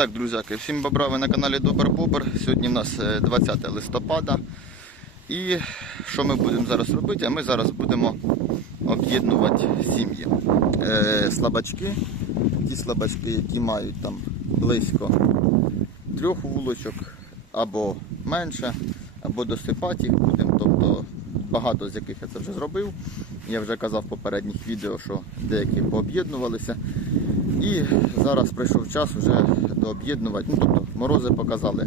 так, друзяки, всім бобра, ви на каналі Добр Бобр. Сьогодні в нас е, 20 листопада. І що ми будемо зараз робити? А ми зараз будемо об'єднувати сім'ї. Е, слабачки, ті слабачки, які мають там близько трьох вулочок, або менше, або досипати їх будемо. Тобто багато з яких я це вже зробив. Я вже казав в попередніх відео, що деякі пооб'єднувалися. І зараз прийшов час вже дооб'єднувати. Ну, тобто морози показали,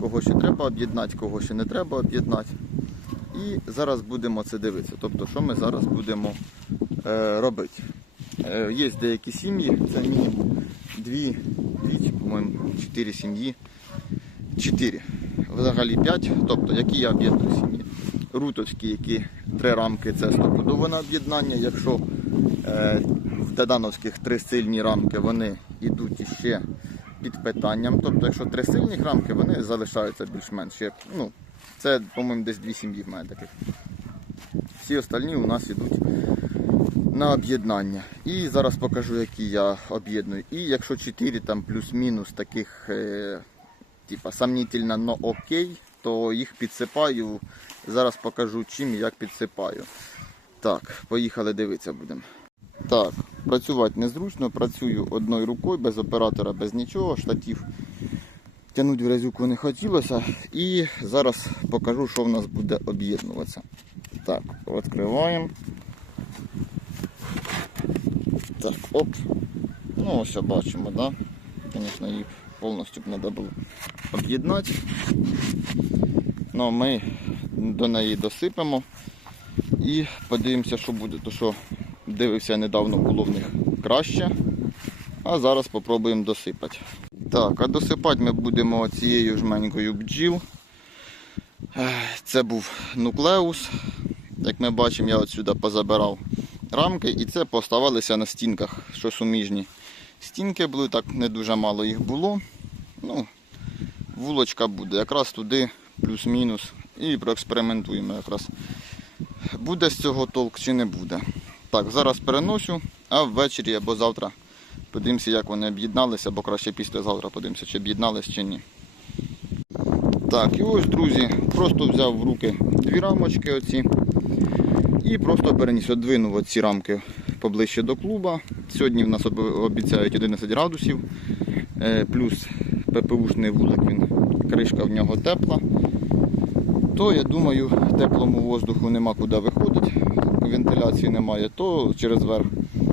кого ще треба об'єднати, кого ще не треба об'єднати. І зараз будемо це дивитися. Тобто, що ми зараз будемо е, робити. Е, є деякі сім'ї, це мінімум дві, дві по-моєму, чотири сім'ї. Чотири. Взагалі п'ять, тобто які я об'єдную сім'ї. Рутовські, які три рамки це стопудово об'єднання. Якщо е, в Дадановських три сильні рамки вони йдуть іще під питанням. Тобто, якщо три сильні рамки, вони залишаються більш-менш. Ну, це, по-моєму, десь дві сім'ї в таких. Всі остальні у нас йдуть на об'єднання. І зараз покажу, які я об'єдную. І якщо 4 там плюс-мінус таких, е, типа сомнительно, но окей, то їх підсипаю. Зараз покажу чим і як підсипаю. Так, поїхали дивитися будемо. Так, працювати незручно, працюю одною рукою, без оператора, без нічого, штатів тягнути в грязюку не хотілося. І зараз покажу, що в нас буде об'єднуватися. Так, відкриваємо. Так, оп. Ну, ось бачимо, да? Звісно, її повністю б треба було об'єднати. Ну, ми до неї досипемо і подивимося, що буде. То що дивився недавно було в них краще. А зараз спробуємо досипати. Так, а досипати ми будемо цією жменькою бджіл. Це був нуклеус. Як ми бачимо, я отсюди позабирав рамки і це поставалися на стінках, що суміжні. Стінки були, так не дуже мало їх було. Ну, вулочка буде, якраз туди плюс-мінус. І проекспериментуємо якраз. Буде з цього толк чи не буде. Так, зараз переносю, а ввечері або завтра подивимося, як вони об'єдналися, або краще післязавтра подивимося, чи об'єднались чи ні. Так, і ось, друзі, просто взяв в руки дві рамочки оці. І просто переніс, одвинув оці рамки поближче до клуба. Сьогодні в нас обіцяють 11 градусів, е, плюс ППУшний вулик, він, кришка в нього тепла. То я думаю, теплому воздуху нема куди виходити, вентиляції немає, то через верх.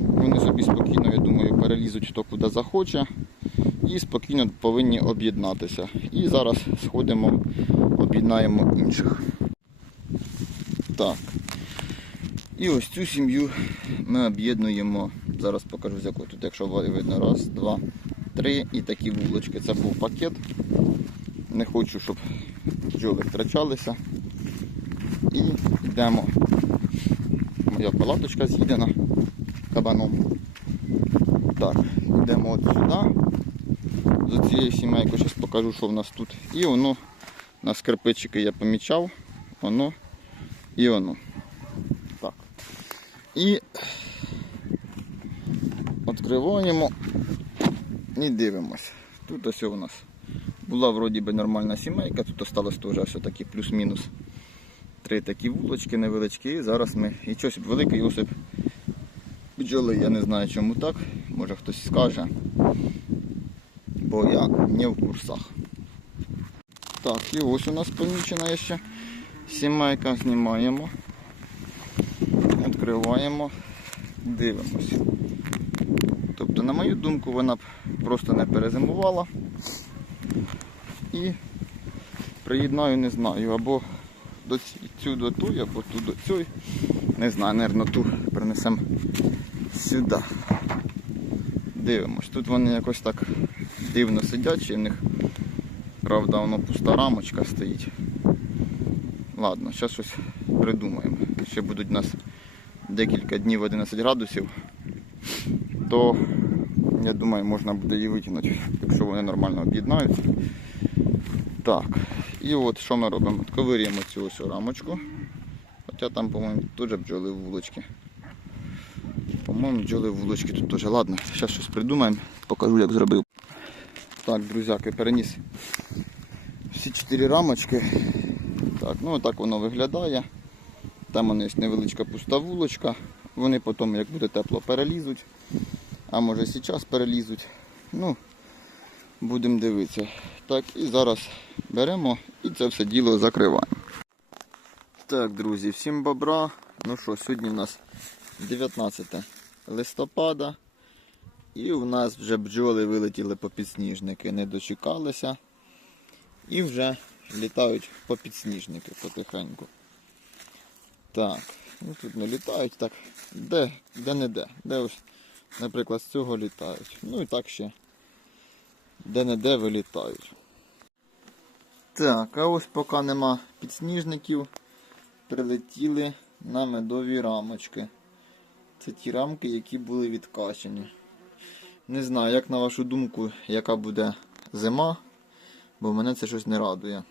Вони собі спокійно, я думаю, перелізуть хто куди захоче і спокійно повинні об'єднатися. І зараз сходимо, об'єднаємо інших. Так. І ось цю сім'ю ми об'єднуємо. Зараз покажу з якої тут, якщо видно, раз, два, три і такі вулочки. Це був пакет. Не хочу, щоб бджоли втрачалися. І йдемо. Моя палаточка з'їдена кабаном. Так, йдемо от сюди. З цією сімейкою зараз покажу, що в нас тут. І воно на скирпичики я помічав. Воно і воно. Так. І відкриваємо і дивимось. Тут ось у нас була вроді би нормальна сімейка, тут осталось теж все таки плюс-мінус. Три такі вулочки невеличкі. І зараз ми і щось великий осип бджоли. Я не знаю чому так. Може хтось скаже. Бо я не в курсах. Так, і ось у нас помічена ще сімейка. Знімаємо. Відкриваємо, дивимося. Тобто, на мою думку, вона б просто не перезимувала. І приєднаю, не знаю, або до цю до ту, або ту до цієї. Не знаю, мабуть, ту принесемо сюди. Дивимось. Тут вони якось так дивно сидять, чи в них, правда, воно пуста рамочка стоїть. Ладно, зараз щось придумаємо. Ще будуть у нас декілька днів 11 градусів, то я думаю, можна буде її витягнути, якщо вони нормально об'єднаються. Так, і от що ми робимо? Ковирюємо цю ось рамочку. Хоча там, по-моєму, теж бджоли вулочки. По-моєму, бджоли вулочки тут теж. Ладно, зараз щось придумаємо, покажу, як зробив. Так, друзяки, переніс всі чотири рамочки. Так, ну так воно виглядає. Там у них невеличка пуста вулочка. Вони потім, як буде тепло, перелізуть. А може зараз перелізуть. Ну, будемо дивитися. Так, і зараз беремо і це все діло закриваємо. Так, друзі, всім бобра. Ну що, сьогодні у нас 19 листопада. І у нас вже бджоли вилетіли по підсніжники, не дочекалися. І вже літають по підсніжники потихеньку. Так, ну тут не літають, так. Де, де не де. Де ось, наприклад, з цього літають. Ну і так ще де не де вилітають. Так, а ось поки нема підсніжників, прилетіли на медові рамочки. Це ті рамки, які були відкачені. Не знаю, як на вашу думку, яка буде зима, бо мене це щось не радує.